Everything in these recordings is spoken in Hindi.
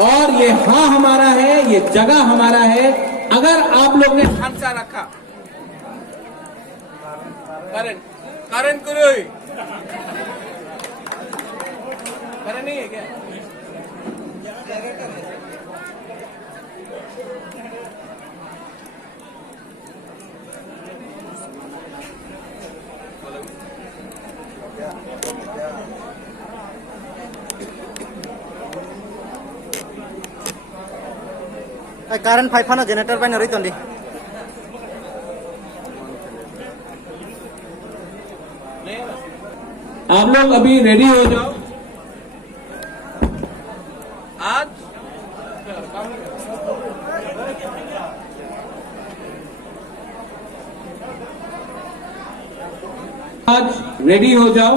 और ये हाँ हमारा है, ये जगह हमारा है। अगर आप लोग ने हंसा रखा करण करण कुरुई करण नहीं है क्या? कारण फाइफानो जनरेटर बाय नरी तंदी आप लोग अभी रेडी हो जाओ। आज रेडी हो जाओ।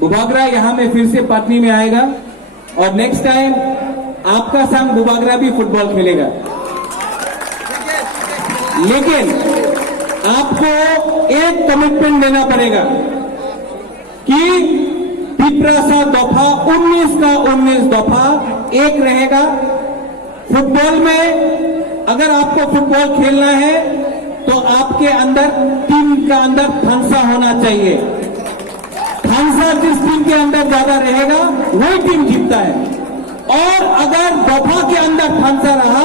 बुबागरा यहां में फिर से पाटनी में आएगा और नेक्स्ट टाइम आपका संग बुबागरा भी फुटबॉल खेलेगा। लेकिन आपको एक कमिटमेंट देना पड़ेगा कि पिपरासा दफा 19 का 19 दफा एक रहेगा। फुटबॉल में अगर आपको फुटबॉल खेलना है तो आपके अंदर टीम का अंदर फंसा होना चाहिए। फंसा जिस टीम के अंदर ज्यादा रहेगा वही टीम जीतता है। और अगर दफा के अंदर फंसा रहा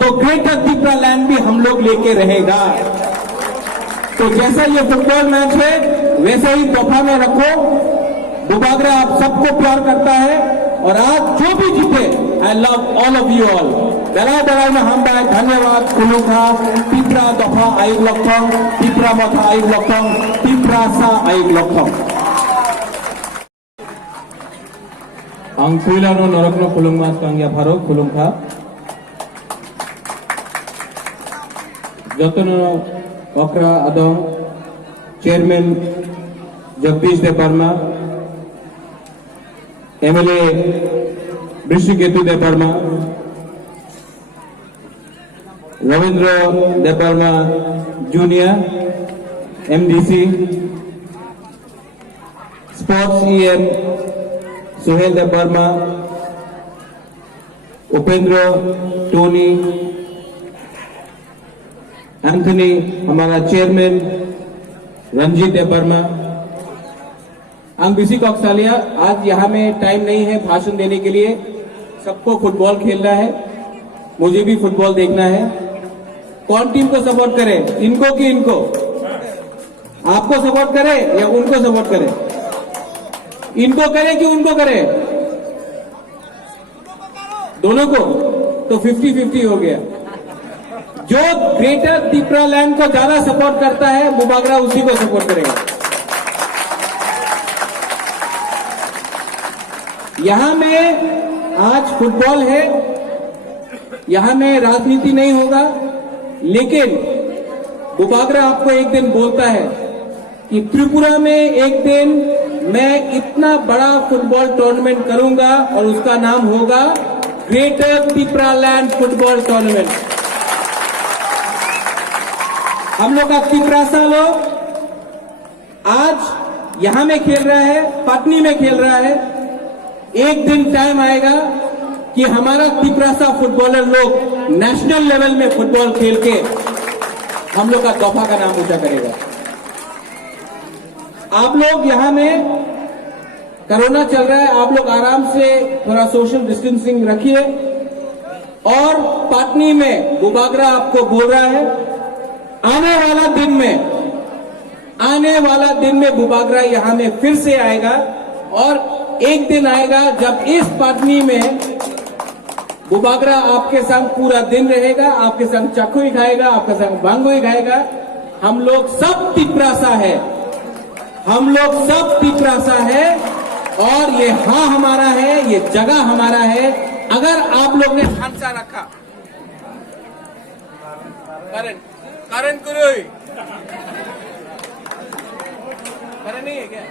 तो ग्रेटर त्रिपुरा लैंड भी हम लोग लेके रहेगा। तो जैसा ये फुटबॉल मैच है वैसे ही दफा में रखो। बुबागरा आप सबको प्यार करता है और आज जो भी जीते I love all of you all. Dalai Dalai में हम बाय धन्यवाद कुलुखा तिप्रा दफा आइग लखम तिप्रा मथा आइग लखम तिप्रा सा आइग लखम। आं पुइलानो नरकनो खुलुममा कांगिया फारो खुलुमखा जतनो अक्रा आदम chairman Jagdish Debbarma MLA Brishiketu Debbarma Rabindra Debbarma junior MDC sports EM Suhel Debbarma Upendra Tony Anthony हमारा चेयरमैन रंजीत देवर्मा अंग बिसी कौकसालिया। आज यहाँ में टाइम नहीं है भाषण देने के लिए। सबको फुटबॉल खेलना है, मुझे भी फुटबॉल देखना है। कौन टीम को सपोर्ट करे, इनको कि इनको? आपको सपोर्ट करे या उनको सपोर्ट करे? इनको करे कि उनको करे? दोनों को। तो 50-50 हो गया। जो ग्रेटर त्रिपुरा लैंड को ज्यादा सपोर्ट करता है बुबागरा उसी को सपोर्ट करेगा। यहां में आज फुटबॉल है, यहां में राजनीति नहीं होगा। लेकिन बुबागरा आपको एक दिन बोलता है कि त्रिपुरा में एक दिन मैं इतना बड़ा फुटबॉल टूर्नामेंट करूंगा और उसका नाम होगा greater Tripura land football tournament. हम लोग का त्रिपुरासा लोग आज यहां में खेल रहा है, पाटनी में खेल रहा है। एक दिन टाइम आएगा कि हमारा त्रिपुरासा फुटबॉलर लोग नेशनल लेवल में फुटबॉल खेल के हम लोग का दफा का नाम ऊंचा करेगा। आप लोग यहां में कोरोना चल रहा है, आप लोग आराम से थोड़ा सोशल डिस्टेंसिंग रखिए। और पाटनी में बुबागरा आपको बोल रहा है आने वाला दिन में बुबागरा यहां में फिर से आएगा। और एक दिन आएगा जब इस पाटनी में बुबागरा आपके संग पूरा दिन रहेगा, आपके संग चक्कू ही खाएगा, आपके संग बांगो ही खाएगा। हम लोग सब त्रिपुरासा है, हम लोग सब त्रिपुरासा है। और ये हाँ हमारा है, ये जगह हमारा है। अगर आप लोग ने हंसा रखा करण कुरुई करण नहीं है क्या?